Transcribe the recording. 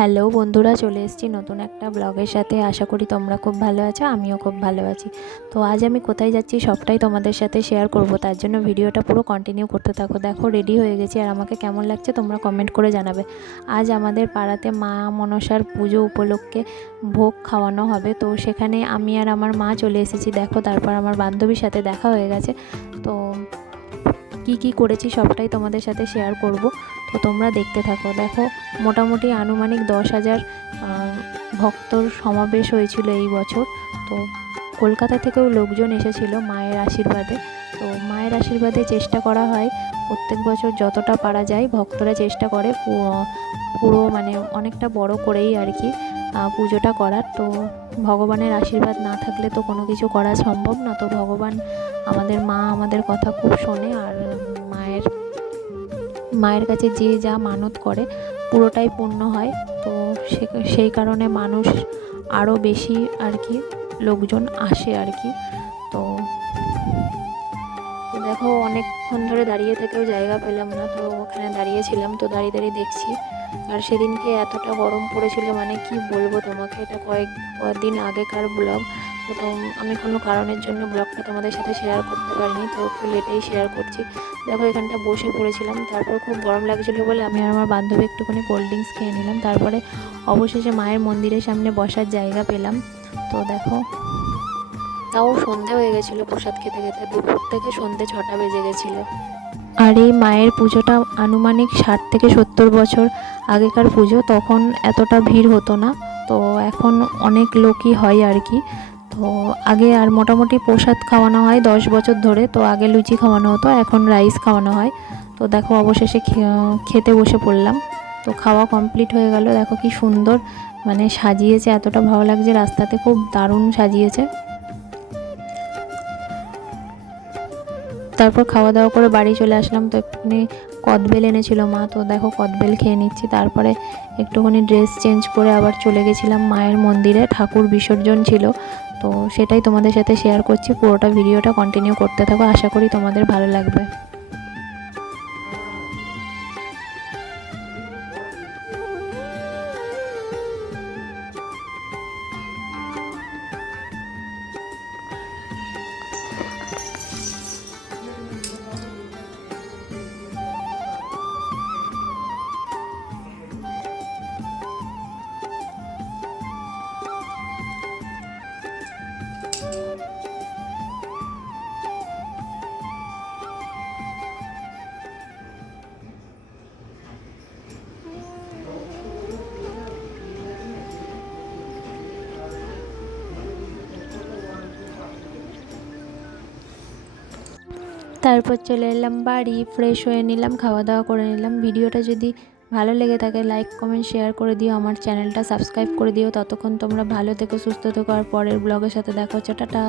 Hello বন্ধুরা, চলে এসেছি নতুন একটা ব্লগের সাথে। আশা করি তোমরা খুব ভালো আছো, আমিও খুব ভালো আছি। তো আজ আমি কোথায় যাচ্ছি সবটাই তোমাদের সাথে শেয়ার করব, তার জন্য ভিডিওটা পুরো কন্টিনিউ করতে থাকো। দেখো রেডি হয়ে গেছি, আর আমাকে কেমন লাগছে তোমরা কমেন্ট করে জানাবে। আজ আমাদের পাড়াতে মা মনসার পুজো উপলক্ষে ভোগ খাওয়ানো হবে, তো সেখানে আমি আর আমার মা চলে এসেছি। দেখো, তারপর আমার বান্ধবীর সাথে দেখা হয়ে গেছে। তো কি করেছি সবটাই তোমাদের সাথে শেয়ার করব, তো তোমরা দেখতে থাকো। দেখো, মোটামুটি আনুমানিক 10,000 ভক্তর সমাবেশ হয়েছিল এই বছর। তো কলকাতা থেকেও লোকজন এসেছিল মায়ের আশীর্বাদে। তো মায়ের আশীর্বাদে চেষ্টা করা হয় প্রত্যেক বছর যতটা পারা যায়, ভক্তরা চেষ্টা করে পুরো মানে অনেকটা বড় করেই আর কি পুজোটা করার। তো ভগবানের আশীর্বাদ না থাকলে তো কোনো কিছু করা সম্ভব না। তো ভগবান, আমাদের মা আমাদের কথা খুব শোনে, আর মায়ের কাছে যে যা মানত করে পুরোটাই পূর্ণ হয়। তো সেই কারণে মানুষ আরও বেশি আর কি লোকজন আসে আর কি। তো দেখো, অনেকক্ষণ ধরে দাঁড়িয়ে থেকেও জায়গা পেলাম না, তো ওখানে দাঁড়িয়েছিলাম, তো দাঁড়িয়ে দাঁড়িয়ে দেখছি। আর সেদিনকে এতটা গরম পড়েছিল, মানে কি বলবো তোমাকে, এটা কয়েকদিন আগেকার ব্লগ। তো আমি কোনো কারণের জন্য ব্লগটা তোমাদের সাথে শেয়ার করতে পারিনি, তো একটু লেটেই শেয়ার করছি। দেখো, এখানটা বসে পড়েছিলাম, তারপর খুব গরম লাগছিলো বলে আমি আর আমার বান্ধবী একটুখানি কোল্ড ড্রিঙ্কস খেয়ে নিলাম। তারপরে অবশেষে মায়ের মন্দিরের সামনে বসার জায়গা পেলাম। তো দেখো, তাও সন্ধে হয়ে গেছিলো প্রসাদ খেতে খেতে, দুপুর থেকে সন্ধে 6টা বেজে গেছিলো। আর এই মায়ের পুজোটা আনুমানিক 60 থেকে 70 বছর আগেকার পুজো, তখন এতটা ভিড় হতো না। তো এখন অনেক লোকই হয় আর কি। তো আগে আর মোটামুটি প্রসাদ খাওয়ানো হয় 10 বছর ধরে। তো আগে লুচি খাওয়ানো হতো, এখন রাইস খাওয়ানো হয়। তো দেখো, অবশেষে খেতে বসে পড়লাম। তো খাওয়া কমপ্লিট হয়ে গেল। দেখো কি সুন্দর মানে সাজিয়েছে, এতটা ভালো লাগছে, রাস্তাতে খুব দারুণ সাজিয়েছে। তারপর খাওয়া দাওয়া করে বাড়ি চলে আসলাম। তো একটুখানি কদবেল এনেছিল মা, তো দেখো কদবেল খেয়ে নিচ্ছি। তারপরে একটুখানি ড্রেস চেঞ্জ করে আবার চলে গেছিলাম মায়ের মন্দিরে, ঠাকুর বিসর্জন ছিল। তো সেটাই তোমাদের সাথে শেয়ার করছি, পুরোটা ভিডিওটা কন্টিনিউ করতে থাকো, আশা করি তোমাদের ভালো লাগবে। তারপর চলে এলাম বাড়ি, ফ্রেশ হয়ে নিলাম, খাওয়া দাওয়া করে নিলাম। ভিডিওটা যদি ভালো লেগে থাকে লাইক কমেন্ট শেয়ার করে দিও, আমার চ্যানেলটা সাবস্ক্রাইব করে দিও। ততক্ষণ তোমরা ভালো থেকো, সুস্থ থেকো, আর পরের ব্লগের সাথে দেখা হচ্ছে। টাটা।